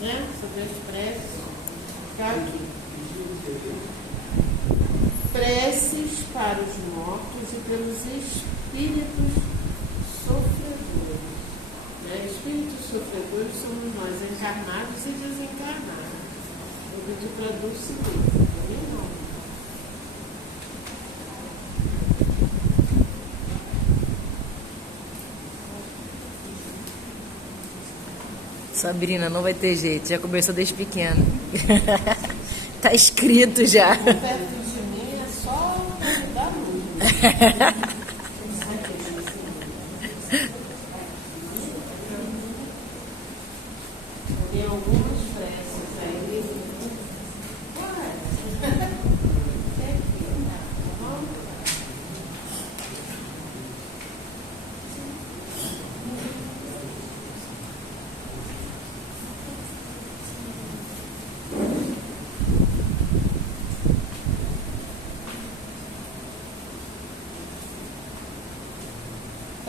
né? Sobre as preces. Ficar aqui. Preces para os mortos e pelos espíritos sofredores. Né? Espíritos sofredores somos nós, encarnados e desencarnados. Eu pedi para a Dulce ler, não. Sabrina, não vai ter jeito, já começou desde pequena. Tá escrito já. Perto de mim é só me dar luz. Tem algumas preces aí.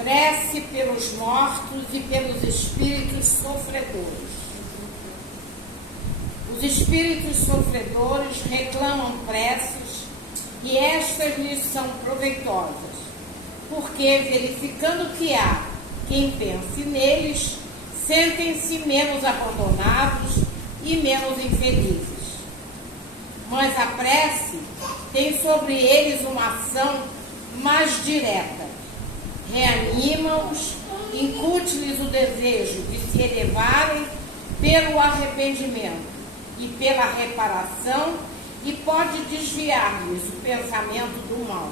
Prece pelos mortos e pelos espíritos sofredores. Os espíritos sofredores reclamam preces e estas lhes são proveitosas, porque, verificando que há quem pense neles, sentem-se menos abandonados e menos infelizes. Mas a prece tem sobre eles uma ação mais direta. Reanima-os, incute-lhes o desejo de se elevarem pelo arrependimento e pela reparação e pode desviar-lhes o pensamento do mal.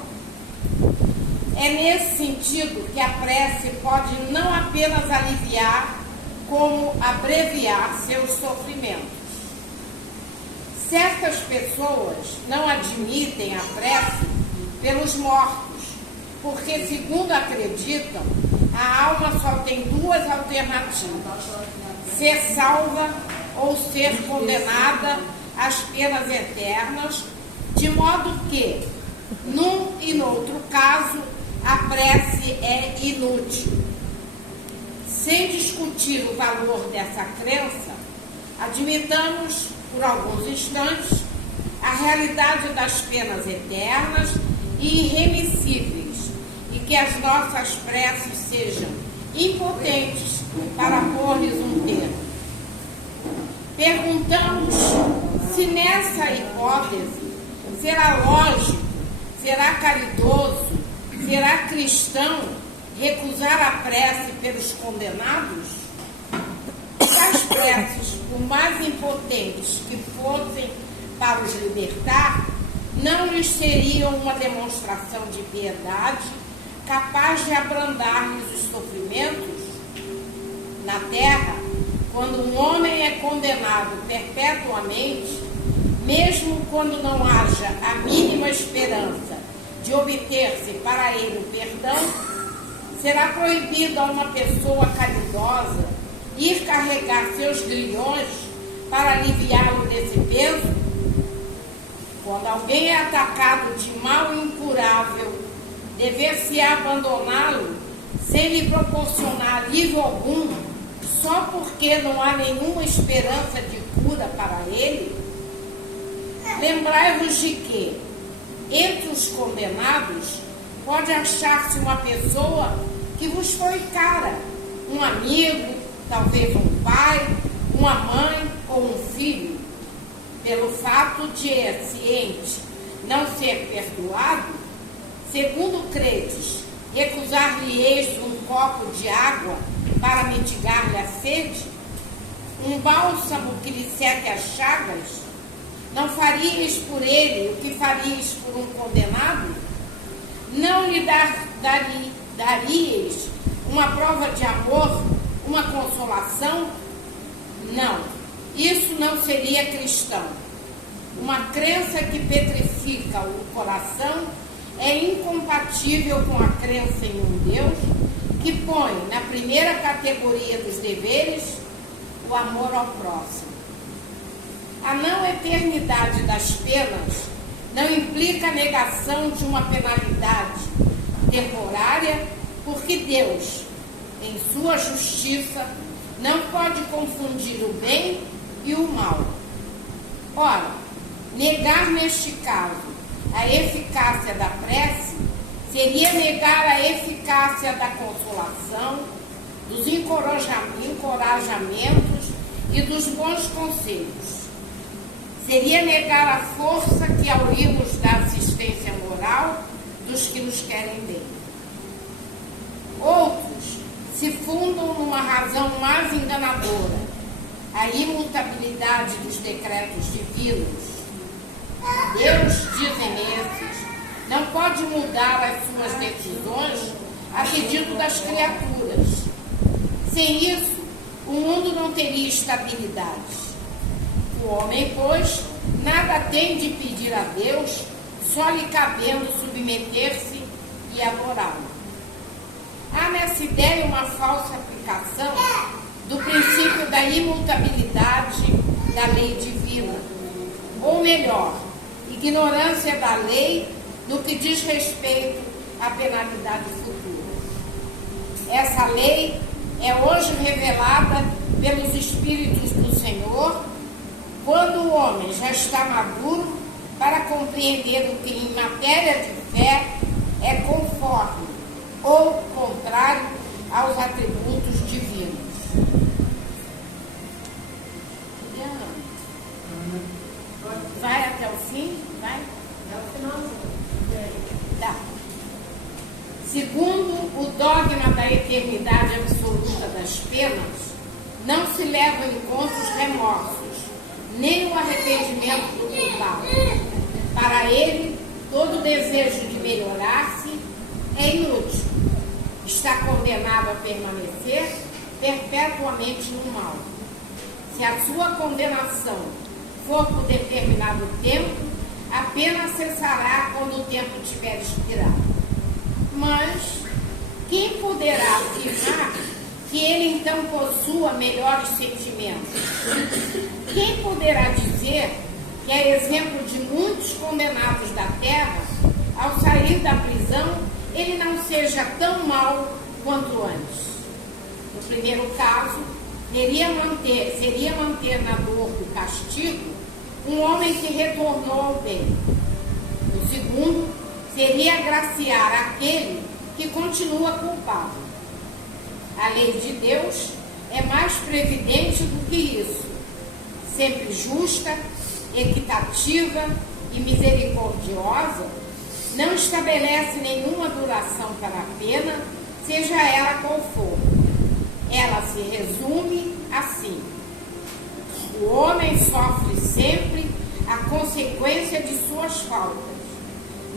É nesse sentido que a prece pode não apenas aliviar, como abreviar seus sofrimentos. Certas pessoas não admitem a prece pelos mortos, porque, segundo acreditam, a alma só tem duas alternativas: ser salva ou ser condenada às penas eternas, de modo que, num e no outro caso, a prece é inútil. Sem discutir o valor dessa crença, admitamos, por alguns instantes, a realidade das penas eternas e irremissíveis, e que as nossas preces sejam impotentes para pôr-lhes um termo. Perguntamos se nessa hipótese será lógico, será caridoso, será cristão recusar a prece pelos condenados? Se as preces, por mais impotentes que fossem para os libertar, não lhes seriam uma demonstração de piedade capaz de abrandar-lhes os sofrimentos? Na terra, quando um homem é condenado perpetuamente, mesmo quando não haja a mínima esperança de obter-se para ele o perdão, será proibido a uma pessoa caridosa ir carregar seus grilhões para aliviá-lo desse peso? Quando alguém é atacado de mal incurável, dever-se abandoná-lo sem lhe proporcionar alívio algum, só porque não há nenhuma esperança de cura para ele? Lembrai-vos de que, entre os condenados, pode achar-se uma pessoa que vos foi cara, um amigo, talvez um pai, uma mãe ou um filho. Pelo fato de esse ente não ser perdoado, segundo credes, recusar-lhe-eis um copo de água para mitigar-lhe a sede, um bálsamo que lhe seque as chagas? Não faríeis por ele o que faríeis por um condenado? Não lhe daríeis uma prova de amor, uma consolação? Não, isso não seria cristão. Uma crença que petrifica o coração é incompatível com a crença em um Deus que põe na primeira categoria dos deveres o amor ao próximo. A não eternidade das penas não implica a negação de uma penalidade temporária, porque Deus, em sua justiça, não pode confundir o bem e o mal. Ora, negar neste caso a eficácia da prece seria negar a eficácia da consolação, dos encorajamentos e dos bons conselhos. Seria negar a força que aurimos da assistência moral dos que nos querem bem. Outros se fundam numa razão mais enganadora, a imutabilidade dos decretos divinos. Deus, dizem esses, não pode mudar as suas decisões a pedido das criaturas. Sem isso, o mundo não teria estabilidade. O homem, pois, nada tem de pedir a Deus, só lhe cabendo submeter-se e adorá-lo. Há nessa ideia uma falsa aplicação do princípio da imutabilidade da lei divina, ou melhor, ignorância da lei no que diz respeito à penalidade futura. Essa lei é hoje revelada pelos Espíritos do Senhor, quando o homem já está maduro para compreender o que em matéria de fé é conforme ou contrário aos atributos divinos. Vai até o fim? Vai? É o finalzinho. Tá. Segundo o dogma da eternidade absoluta das penas, não se levam em conta os remorsos, nem o arrependimento do culpado. Para ele, todo desejo de melhorar-se é inútil. Está condenado a permanecer perpetuamente no mal. Se a sua condenação for por determinado tempo, a pena cessará quando o tempo tiver expirado. Mas quem poderá afirmar que ele então possua melhores sentimentos? Quem poderá dizer que, a exemplo de muitos condenados da terra, ao sair da prisão, ele não seja tão mau quanto antes? No primeiro caso, seria manter na dor do castigo um homem que retornou ao bem. No segundo, seria agraciar aquele que continua culpado. A lei de Deus é mais previdente do que isso, sempre justa, equitativa e misericordiosa, não estabelece nenhuma duração para a pena, seja ela qual for. Ela se resume assim: o homem sofre sempre a consequência de suas faltas.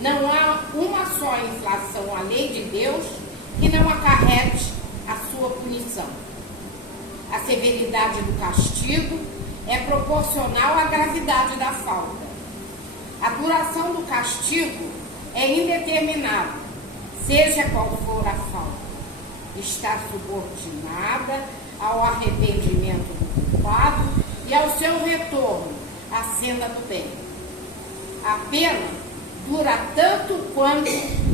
Não há uma só inflação à lei de Deus que não acarrete a sua punição. A severidade do castigo é proporcional à gravidade da falta. A duração do castigo é indeterminada, seja qual for a falta. Está subordinada ao arrependimento do culpado e ao seu retorno à senda do bem. A pena dura tanto quanto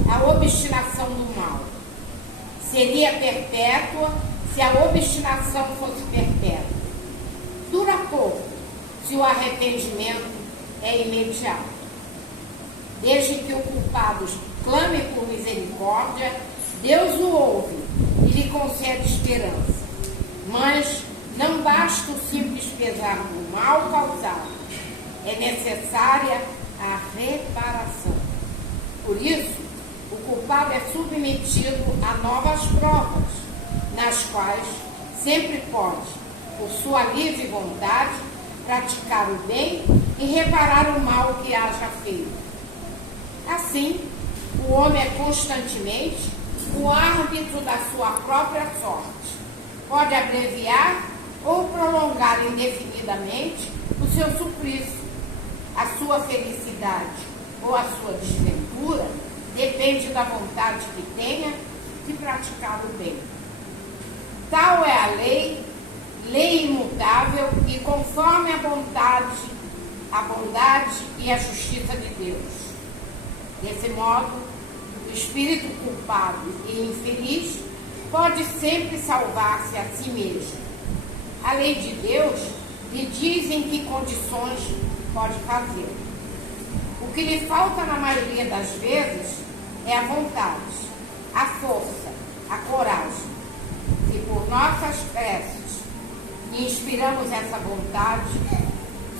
a obstinação do mal. Seria perpétua se a obstinação fosse perpétua. Dura pouco se o arrependimento é imediato. Desde que o culpado clame por misericórdia, Deus o ouve e lhe concede esperança. Mas não basta o simples pesar do mal causado. É necessária a reparação. Por isso, o culpado é submetido a novas provas, nas quais sempre pode, por sua livre vontade, praticar o bem e reparar o mal que haja feito. Assim, o homem é constantemente o árbitro da sua própria sorte. Pode abreviar ou prolongar indefinidamente o seu suplício. A sua felicidade ou a sua desventura depende da vontade que tenha de praticar o bem. Tal é a lei imutável e conforme a bondade e a justiça de Deus. Desse modo, o espírito culpado e infeliz pode sempre salvar-se a si mesmo. A lei de Deus lhe diz diz em que condições pode fazer. O que lhe falta na maioria das vezes é a vontade, a força, a coragem. Se por nossas preces lhe inspiramos essa vontade,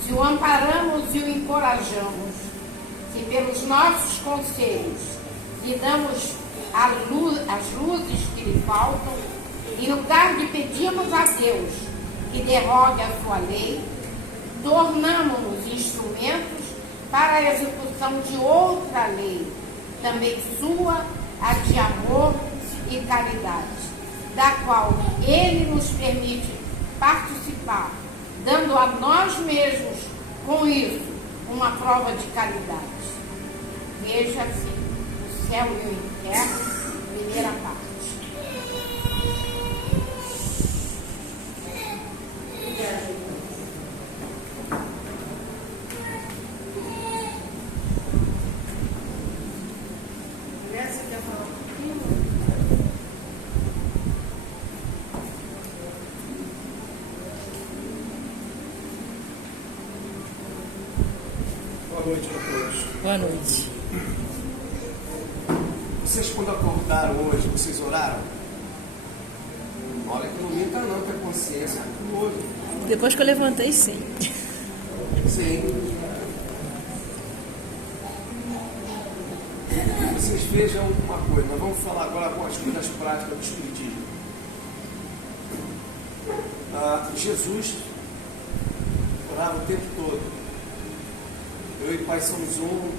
se o amparamos e o encorajamos, se pelos nossos conselhos lhe damos as luzes que lhe faltam, em lugar de pedirmos a Deus que derrogue a sua lei, tornamo-nos instrumentos para a execução de outra lei, também sua, a de amor e caridade, da qual Ele nos permite participar, dando a nós mesmos, com isso, uma prova de caridade. Veja-se o céu e o inferno, primeira parte. Boa noite a todos. Boa noite. Vocês, quando acordaram hoje, vocês oraram? Olha que não minta não, que a consciência hoje. Depois que eu levantei, sim. Sim. Vocês vejam uma coisa, nós vamos falar agora algumas coisas práticas do Espiritismo. Jesus orava o tempo todo. Eu e o Pai somos um,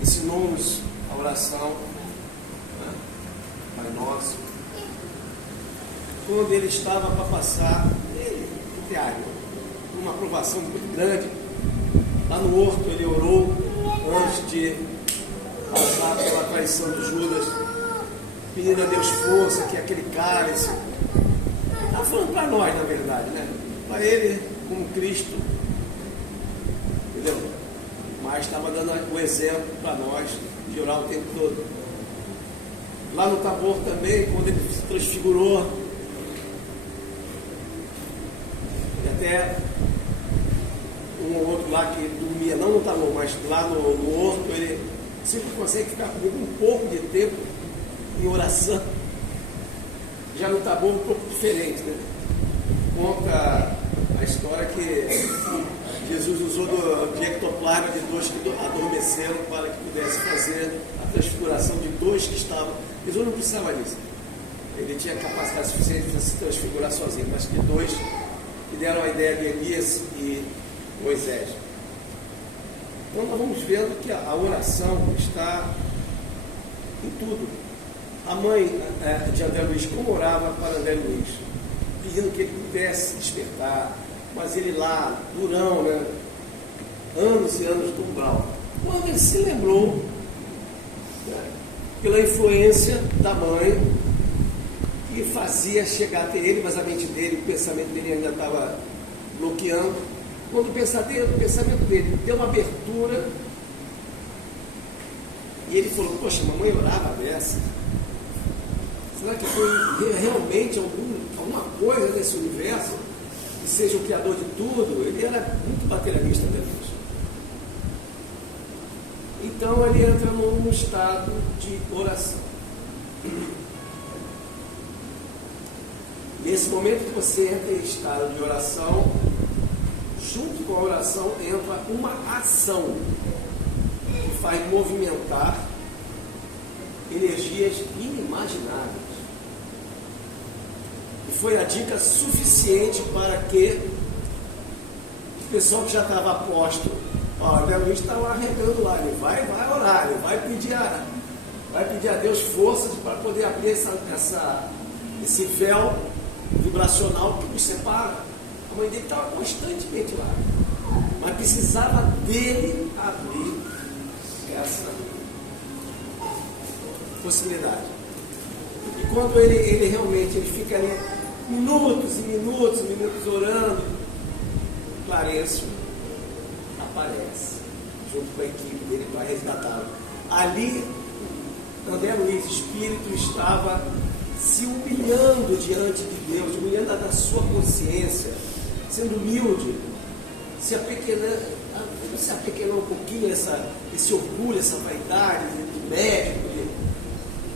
ensinou-nos a oração, né? Pai Nosso. Quando ele estava para passar, uma aprovação muito grande, lá no horto ele orou antes de passar pela traição de Judas, pedindo a Deus força, que é aquele cálice. Estava falando para nós, na verdade, né? Para ele, como Cristo, entendeu? Mas estava dando o exemplo para nós de orar o tempo todo. Lá no Tabor também, quando ele se transfigurou, e até um ou outro lá que dormia, não no Tabor, mas lá no horto, ele sempre consegue ficar comigo um pouco de tempo em oração. Já no Tabor um pouco diferente, né? Conta a história que Jesus usou de ectoplasma de dois que adormeceram para que pudesse fazer a transfiguração de dois que estavam. Jesus não precisava disso. Ele tinha capacidade suficiente para se transfigurar sozinho, mas que dois que deram a ideia de Elias e Moisés. Então nós vamos vendo que a oração está em tudo. A mãe de André Luiz, como orava para André Luiz, pedindo que ele pudesse despertar, mas ele lá, durão, né? Anos e anos do umbral. Quando ele se lembrou, né, pela influência da mãe, que fazia chegar até ele, mas a mente dele, o pensamento dele ainda estava bloqueando. Quando o pensamento dele deu uma abertura, e ele falou: poxa, mamãe orava dessa. Será que foi realmente alguma coisa nesse universo que seja o criador de tudo? Ele era muito materialista mesmo. Então ele entra num estado de oração. Nesse momento que você entra em estado de oração, junto com a oração entra uma ação que faz movimentar energias inimagináveis. E foi a dica suficiente para que o pessoal que já estava aposto, ó, o Luiz estava arregando lá, ele vai orar, ele vai pedir a Deus forças para poder abrir esse véu vibracional que nos separa. A mãe dele estava constantemente lá, mas precisava dele abrir essa possibilidade. E quando ele realmente fica ali minutos e minutos orando, Clarencio aparece junto com a equipe dele para resgatá-lo. Ali, André Luiz, espírito, estava se humilhando diante de Deus, humilhando da sua consciência, sendo humilde, se apequenou um pouquinho esse orgulho, essa vaidade de médico,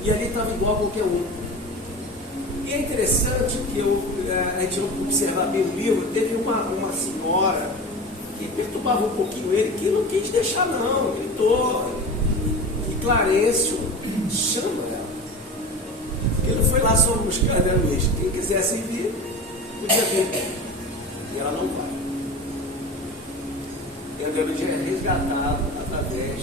e ali estava igual a qualquer um. E é interessante que a gente observar bem o livro, teve uma senhora que perturbava um pouquinho ele, que não quis deixar não, gritou, e Clarencio chama ela. Ele foi lá só buscar a André Luiz. Quem quisesse vir, podia vir. E ela não vai. E André Luiz é resgatado através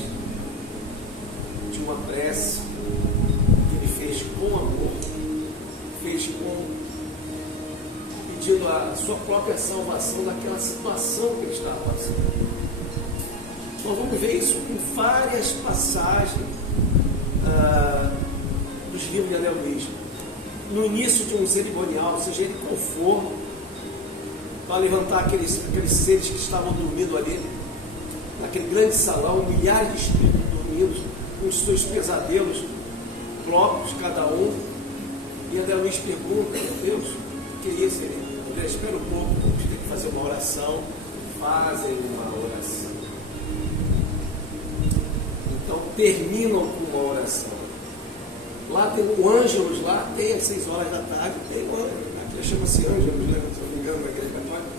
de uma prece que ele fez com amor, pedindo a sua própria salvação daquela situação que ele estava passando. Nós vamos ver isso em várias passagens dos livros de André Luiz. No início de um cerimonial, seja ele qual for, para levantar aqueles seres que estavam dormindo ali, naquele grande salão, milhares de espíritos dormindo, com os seus pesadelos próprios, cada um. E André Luiz pergunta: Deus, o que é isso? André, espera um pouco, vamos ter que fazer uma oração. Fazem uma oração. Então terminam com uma oração. Lá tem o Ângelus, lá tem às 6 horas da tarde, tem um Ângelus, aqui chama-se Ângelus, né? Se não me engano, na igreja católica.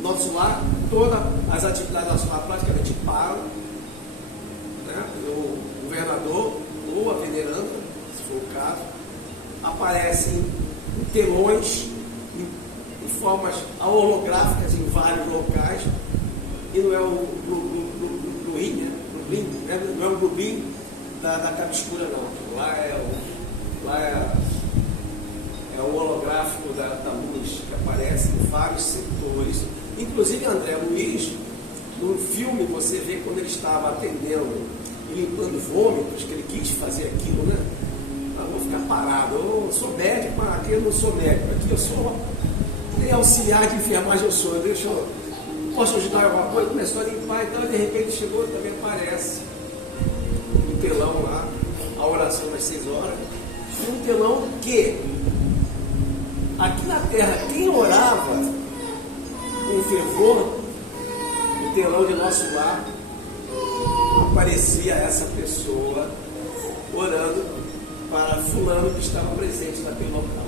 Nosso lar, todas as atividades do nosso lar praticamente param, né? O governador ou a veneranda, se for o caso, aparecem em telões, em formas holográficas em vários locais, e não é o Rubim, né? Não é o Rubim da Cabiscura, não. Lá é o holográfico da luz que aparece em vários setores. Inclusive André Luiz, no filme você vê quando ele estava atendendo e limpando vômitos, que ele quis fazer aquilo, né? Não vou ficar parado, eu sou médico, mas aqui eu não sou médico, aqui eu sou nem auxiliar de enfermagem, posso ajudar em alguma coisa? Começou a limpar e tal, e de repente chegou, também aparece um telão lá, a oração das 6 horas, e um telão que aqui na terra, quem orava com fervor, o telão de nosso lar, aparecia essa pessoa orando para fulano que estava presente naquele local.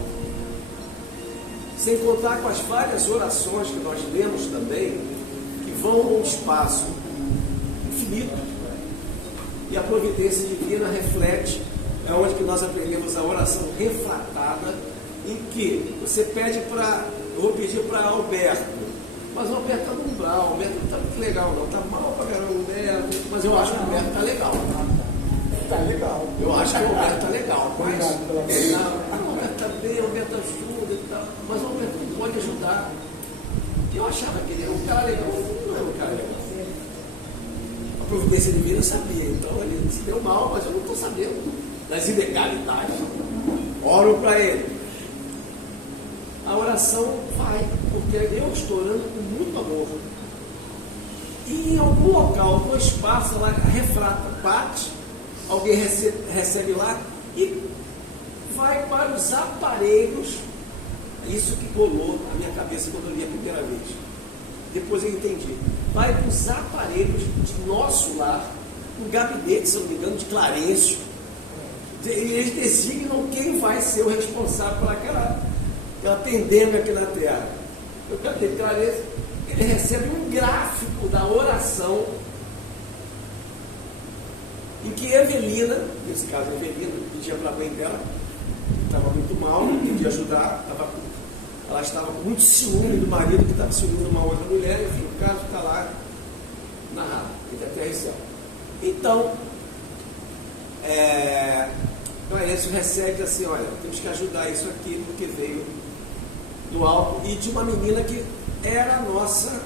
Sem contar com as várias orações que nós lemos também, que vão num espaço infinito, e a providência divina reflete, é onde que nós aprendemos a oração refratada, em que você pede para, eu vou pedir para Alberto, mas o Alberto está no umbral, o Alberto não está muito legal não, está mal para caramba o Alberto, mas eu acho que o Alberto está legal. Está legal. Eu acho que o Alberto está legal, mas o Alberto está bem, o Alberto ajuda e tal, mas o Alberto não pode ajudar. Eu achava que ele era um cara legal, não era um cara legal. A providência divina eu sabia, então ele se deu mal, mas eu não estou sabendo das ilegalidades. Oro para ele. A oração vai, porque eu estou orando com muito amor. E em algum local, no espaço, ela refrata, bate, alguém recebe lá e vai para os aparelhos. Isso que colou na minha cabeça quando eu li a primeira vez. Depois eu entendi. Vai para os aparelhos de nosso lar, no gabinete, se não me engano, de Clarencio. Eles designam quem vai ser o responsável por aquela pandemia aqui na Terra. Eu quero dizer, Clarencio, ele recebe um gráfico da oração em que Evelina, nesse caso Evelina, pedia para a mãe dela, que estava muito mal, não podia ajudar, ela estava com muito ciúme do marido que estava ciúme uma outra mulher, enfim, o caso está lá narrado, entre a terra e céu. Então, Clarencio recebe assim, olha, temos que ajudar isso aqui, porque veio do alto, e de uma menina que era a nossa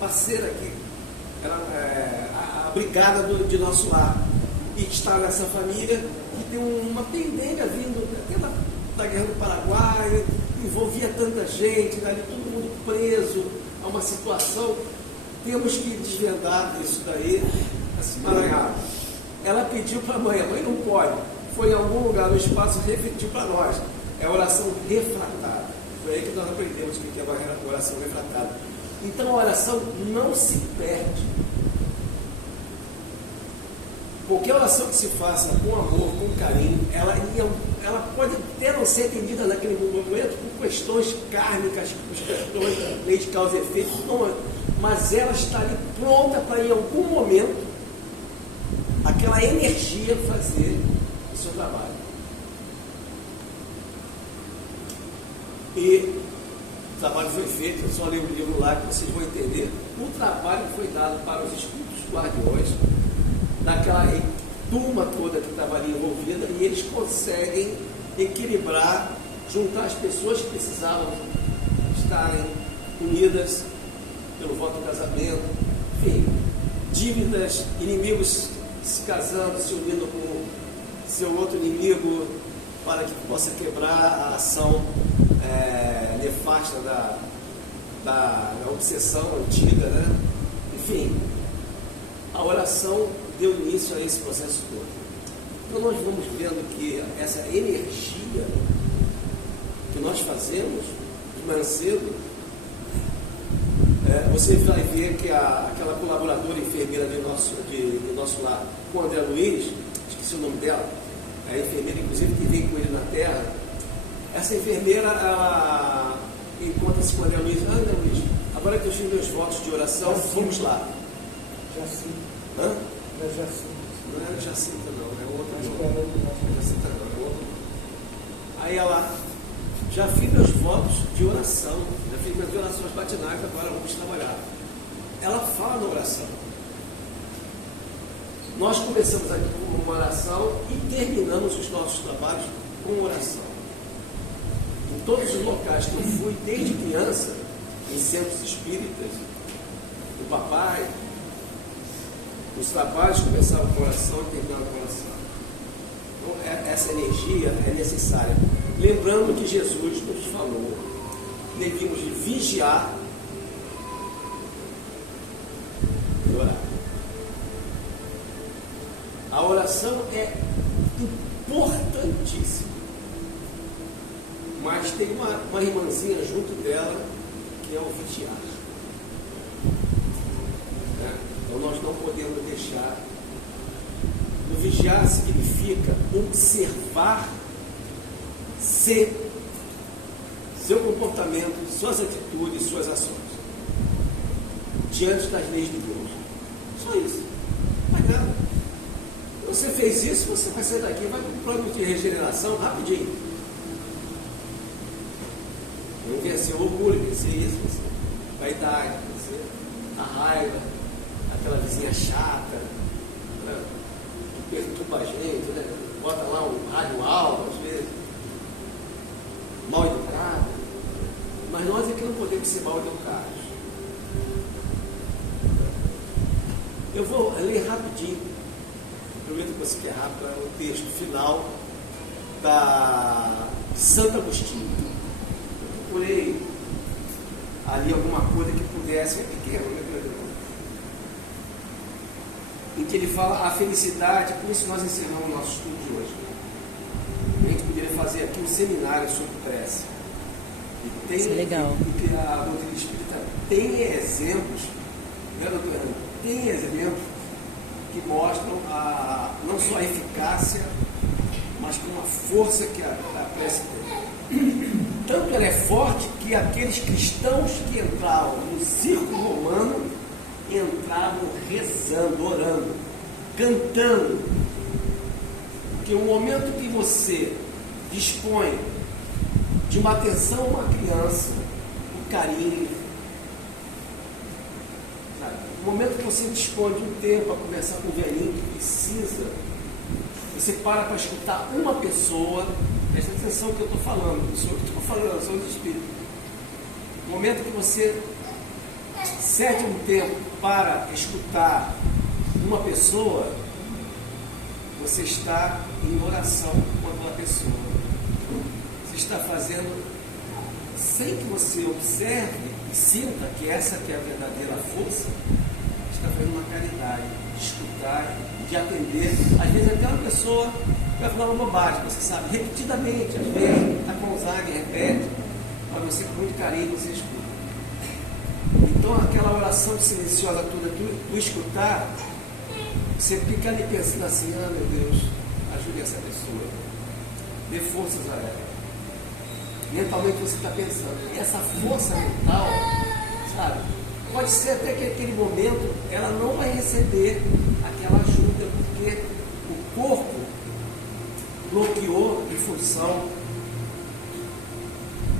parceira aqui, era a brigada de nosso lar, e que está nessa família, que tem uma pendenga vindo até da Guerra do Paraguai, envolvia tanta gente, ali, todo mundo preso a uma situação, temos que desvendar isso daí, assim, emaranhado. Ela pediu para a mãe não pode, foi em algum lugar no espaço e repetiu para nós, é oração refratada. Foi aí que nós aprendemos o que é a oração refratária. Então a oração não se perde. Qualquer oração que se faça com amor, com carinho, ela pode até não ser entendida naquele momento por questões kármicas, por questões lei de causa e efeito, não, mas ela está ali pronta para, em algum momento, aquela energia fazer o seu trabalho. E o trabalho foi feito, eu só li o livro lá que vocês vão entender. O trabalho foi dado para os espíritos guardiões, daquela turma toda que estava ali envolvida, e eles conseguem equilibrar, juntar as pessoas que precisavam estarem unidas pelo voto do casamento, enfim, dívidas, inimigos se casando, se unindo com seu outro inimigo para que possa quebrar a ação nefasta da obsessão antiga, né? Enfim, a oração deu início a esse processo todo. Então nós vamos vendo que essa energia que nós fazemos de manhã cedo, você vai ver que aquela colaboradora enfermeira do nosso lar, com o André Luiz, esqueci o nome dela, a enfermeira inclusive que veio com ele na Terra, essa enfermeira, ela encontra-se com o André Luiz. André Luiz, agora que eu fiz meus votos de oração, vamos lá. Jacinto. Hã? É Jacinto. Não era Jacinta, não, é outra. Acho que era outro. Jacinta não, é outra. Aí ela, já fiz meus votos de oração, já fiz minhas orações matinais, agora vamos trabalhar. Ela fala na oração. Nós começamos aqui com uma oração e terminamos os nossos trabalhos com oração. Em todos os locais que eu fui, desde criança, em centros espíritas, o papai, os trabalhos começavam com oração e terminavam com oração. Então, essa energia é necessária. Lembrando que Jesus nos falou, devemos vigiar e orar. A oração é importantíssima, mas tem uma irmãzinha junto dela que é o vigiar. Então nós não podemos deixar. O vigiar significa observar seu comportamento, suas atitudes, suas ações diante das leis de Deus. Só isso. Mais nada. Você fez isso, você vai sair daqui, vai para um plano de regeneração rapidinho. Não vencer o orgulho, vencer isso, vencer a vaidade, vencer a raiva, aquela vizinha chata, né, que perturba a gente, né, bota lá um rádio alto às vezes, mal educado. Mas nós aqui não podemos ser mal educados. Eu vou ler rapidinho, prometo que você quer rápido, é o texto final da Santo Agostinho. Eu procurei ali alguma coisa que pudesse, é pequeno, né? Em que ele fala a felicidade, por isso nós encerramos o nosso estudo de hoje. A gente poderia fazer aqui um seminário sobre prece. E tem, isso é legal. E que a doutrina espírita tem exemplos, né, doutora? Tem exemplos que mostram não só a eficácia, mas com a força que a prece tem. Tanto ela é forte que aqueles cristãos que entravam no círculo romano entravam rezando, orando, cantando. Porque o momento que você dispõe de uma atenção a uma criança, um carinho, sabe? O momento que você dispõe de um tempo para conversar com o velhinho que precisa, você para escutar uma pessoa. Presta atenção no que eu estou falando, não sou eu que estou falando, sou os espíritos. O momento que você cede um tempo para escutar uma pessoa, você está em oração com aquela pessoa. Você está fazendo, sem que você observe e sinta que essa que é a verdadeira força, está fazendo uma caridade, de escutar, de atender. Às vezes aquela pessoa vai falar uma bobagem, você sabe, repetidamente, às vezes, a Gonzaga repete, para você com muito carinho você escuta. Então aquela oração silenciosa toda, tu escutar, você fica ali pensando assim, ah meu Deus, ajude essa pessoa, dê forças a ela. Mentalmente você está pensando, e essa força mental, sabe, pode ser até que naquele momento ela não vai receber aquela ajuda, porque o corpo bloqueou em função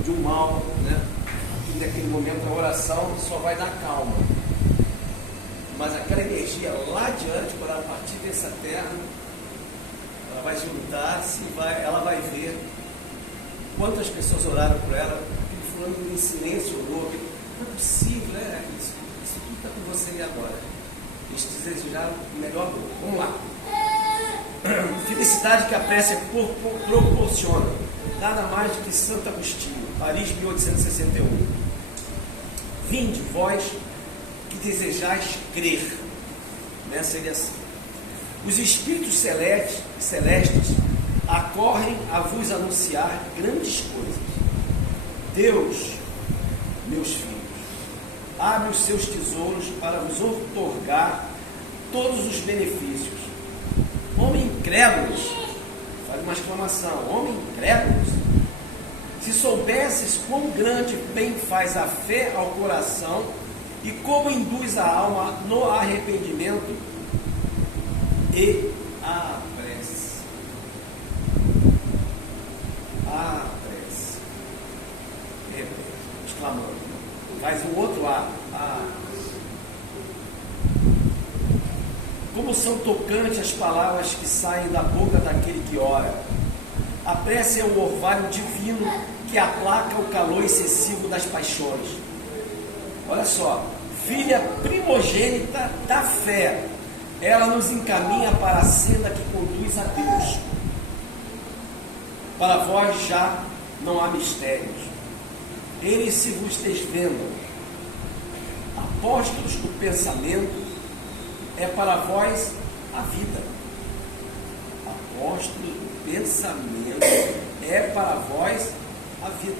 de um mal, né? E naquele momento a oração só vai dar calma. Mas aquela energia lá adiante, quando ela partir dessa terra, ela vai juntar-se e ela vai ver quantas pessoas oraram por ela, falando em silêncio orou. Não é possível, isso tudo está com você agora. Eles te desejaram o melhor. Vamos lá. Felicidade que a prece proporciona. Nada mais do que Santo Agostinho, Paris, 1861. Vinde, vós que desejais crer. Né? Seria assim. Os espíritos celestes acorrem a vos anunciar grandes coisas. Deus, meus filhos, abre os seus tesouros para vos outorgar todos os benefícios. Homem incrédulos, faz uma exclamação, homem incrédulos, se soubesses quão grande bem faz a fé ao coração e como induz a alma no arrependimento e a prece. A prece. Exclamando. Faz um outro A. Como são tocantes as palavras que saem da boca daquele que ora. A prece é o orvalho divino que aplaca o calor excessivo das paixões. Olha só, filha primogênita da fé, ela nos encaminha para a senda que conduz a Deus. Para vós já não há mistérios, eles se vos desvendam. Apóstolos do pensamento, é para vós a vida. Apóstolo do pensamento, é para vós a vida.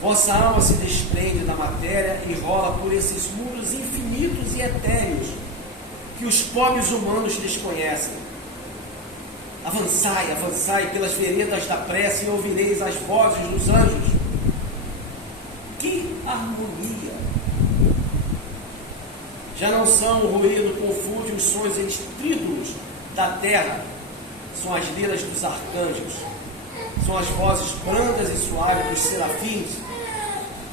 Vossa alma se desprende da matéria e rola por esses mundos infinitos e etéreos que os pobres humanos desconhecem. Avançai, avançai pelas veredas da prece e ouvireis as vozes dos anjos. Que harmonia! Já não são o ruído, confude os sons estrídulos da terra, são as liras dos arcanjos, são as vozes brandas e suaves dos serafins,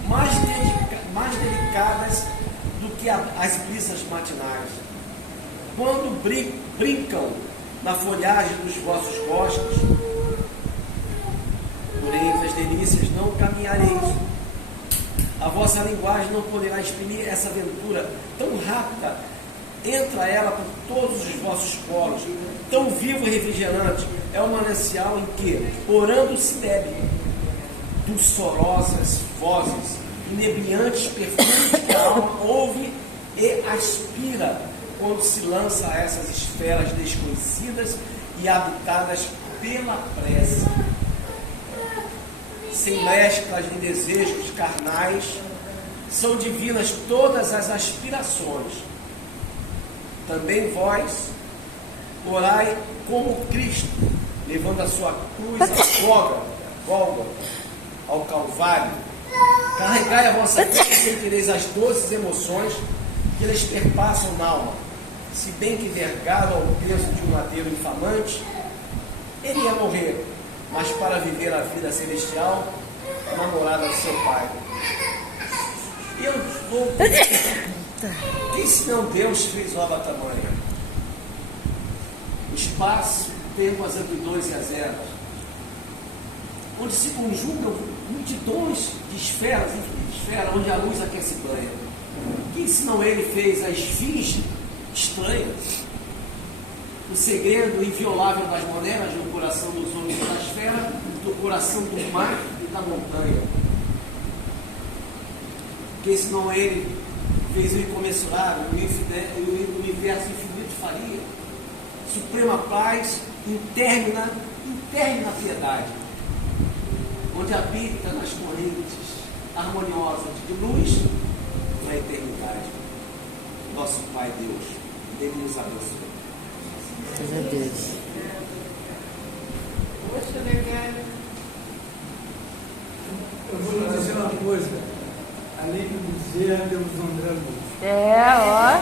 mais delicadas do que as brisas matinais. Quando brincam na folhagem dos vossos bosques, porém entre as delícias não caminhareis. A vossa linguagem não poderá exprimir essa aventura tão rápida. Entra ela por todos os vossos poros, tão vivo e refrigerante. É um manancial em que, orando, se bebe. Dulçorosas vozes, inebriantes perfumes que a alma ouve e aspira quando se lança a essas esferas desconhecidas e habitadas pela prece. Sem mesclas de desejos carnais, são divinas todas as aspirações. Também vós orai como Cristo, levando a sua cruz a Gólgota, ao Calvário. Carregai a vossa cruz e sentireis as doces emoções que eles perpassam na alma. Se bem que vergado ao peso de um madeiro infamante, ele ia morrer, mas para viver a vida celestial, na morada do seu Pai. Eu vou quem senão Deus fez obra tamanha? O espaço, o tempo, as amplitudes e as eras, onde se conjugam multidões de esferas, onde a luz aquece e banha. Quem senão ele fez a esfinge estranha? O segredo inviolável das monedas no coração dos homens da esfera, do coração do mar e da montanha. Porque senão ele fez o incomensurável, o universo infinito faria, suprema paz, interna piedade. onde habita nas correntes harmoniosas de luz na eternidade. Nosso Pai Deus, Ele nos abençoe. Graças a Deus. Poxa, legal. Eu vou lhe dizer uma coisa. Além do Bezerra, temos o André Luz. É, ó.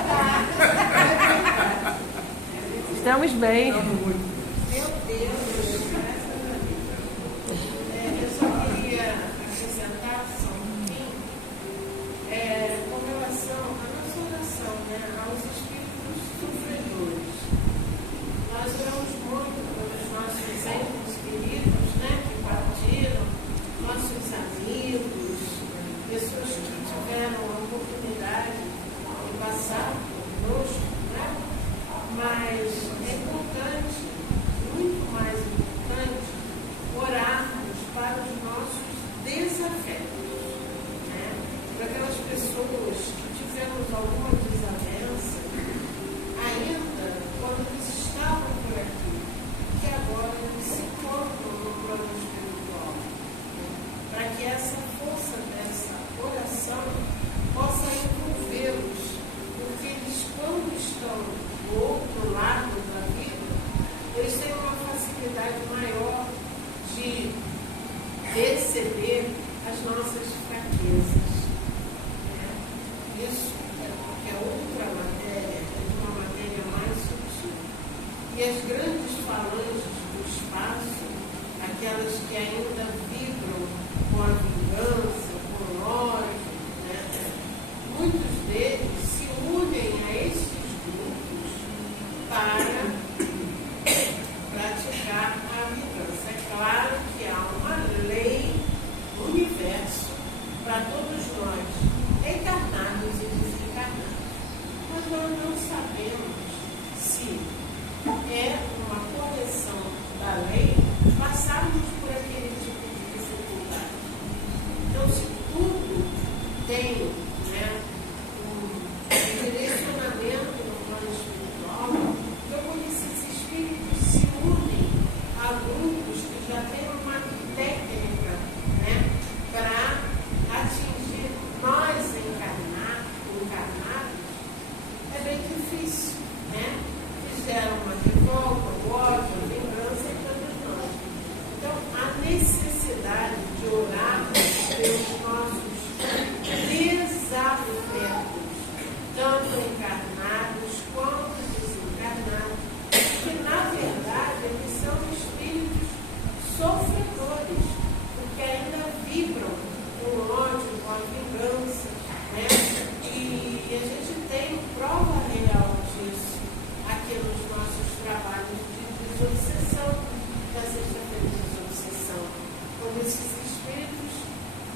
Estamos bem. Estamos muito bem. Meu Deus, graças a Deus. Eu só queria acrescentar só um pouquinho com relação à nossa oração, né, aos espíritos sofredores. Nós oramos muito pelos nossos entes queridos, né, que partiram, nossos amigos, pessoas que tiveram a oportunidade de passar conosco, né? Mas é importante, muito mais importante, orarmos para os nossos desafetos, né? Para aquelas pessoas que tivemos alguma desavença, ainda quando eles estavam por aqui, que agora eles se encontram no plano espiritual, né? Para que essa força dessa oração possa envolvê-los, porque eles, quando estão do outro lado da vida, eles têm uma facilidade maior de perceber as nossas fraquezas, né? Isso é porque a outra matéria é de uma matéria mais sutil. E as grandes falanges do espaço, aquelas que ainda vibram com a vingança, com o ódio, né? Muitos deles se unem a esses grupos para praticar a vingança. É claro que há uma lei no universo para todos nós, encarnados e desencarnados. Mas nós não sabemos se é uma correção da lei passarmos por aquele tipo de dificuldade. Então, se tudo tem, né, um direcionamento no plano espiritual, então quando esses espíritos se unem a grupos que já têm uma técnica, né, para atingir nós encarnados, é bem difícil, né? Fizeram uma revolta, o ódio, a vingança em todos nós. Então, a necessidade de orarmos pelos nossos desafetos, tanto encarnados quanto desencarnados, que na verdade eles são espíritos sofredores, porque ainda vibram com o ódio, com a vingança, né? E a gente tem prova real disso aqui nos nossos trabalhos de desobsessão, da sexta-feira de desobsessão, quando esses espíritos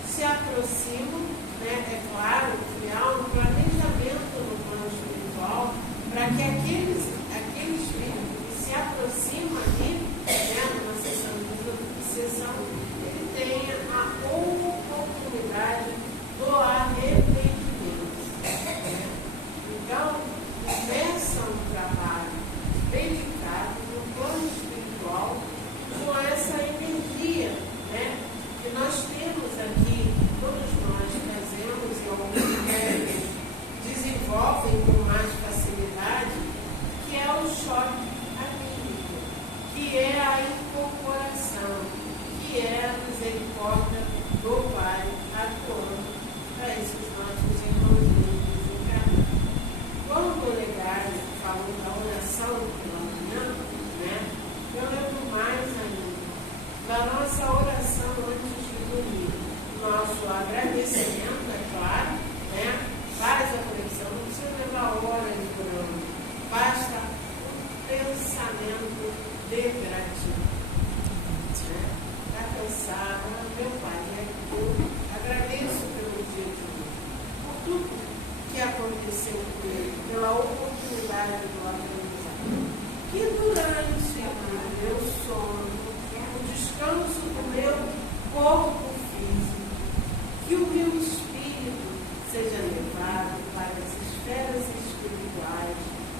se aproximam, né? É claro que há um planejamento no plano espiritual para que aquele espírito que se aproxima ali, né, numa sessão de desobsessão, ele tenha a oportunidade do arrependimento. Então, começa um trabalho dedicado no plano espiritual com essa energia, né, que nós temos aqui, todos nós trazemos e alguns médicos desenvolvem com mais facilidade, que é o choque anímico, que é a incorporação, que é a misericórdia do Pai atuando para esses nossos irmãozinhos desencarnados. Quando o Olegário falou da oração pela manhã, né, eu lembro mais ainda da nossa oração antes de dormir. Nosso agradecimento, é claro, né, faz a conexão, não precisa levar horas orando, basta um pensamento de gratidão. Está cansado, meu Pai, eu agradeço pelo dia de hoje, por tudo que aconteceu comigo, pela oportunidade do aprendizado. Que durante o meu sono, o descanso do meu corpo físico, que o meu espírito seja levado para as esferas espirituais,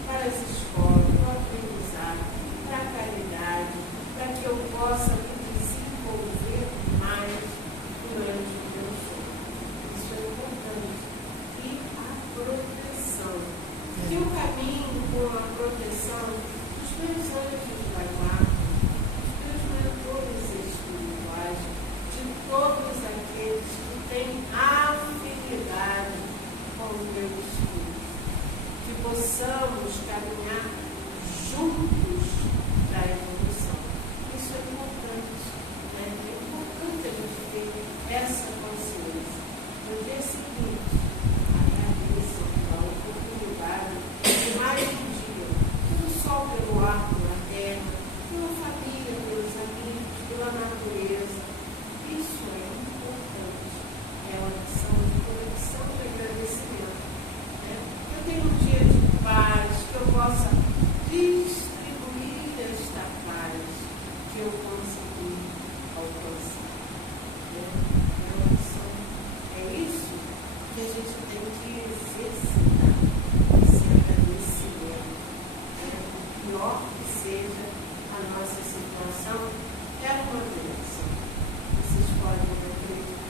para as escolas, para o aprendizado, para a caridade, para que eu possa me desenvolver mais com o meu Espírito, que possamos caminhar juntos para a evolução. Isso é importante, né? É importante a gente ter essa consciência. No dia seguinte, a realização, a oportunidade de mais um dia, pelo sol, pelo ar, pela terra, pela família, pelos amigos, pela natureza. Isso é importante. É uma lição de conexão e agradecimento. Né? Eu tenho um dia de paz, que eu possa distribuir esta paz que eu consegui alcançar. Né? É uma lição. É isso que a gente tem que exercitar, esse agradecimento. Né? Por pior que seja a nossa situação, é uma bênção. Vocês podem acreditar.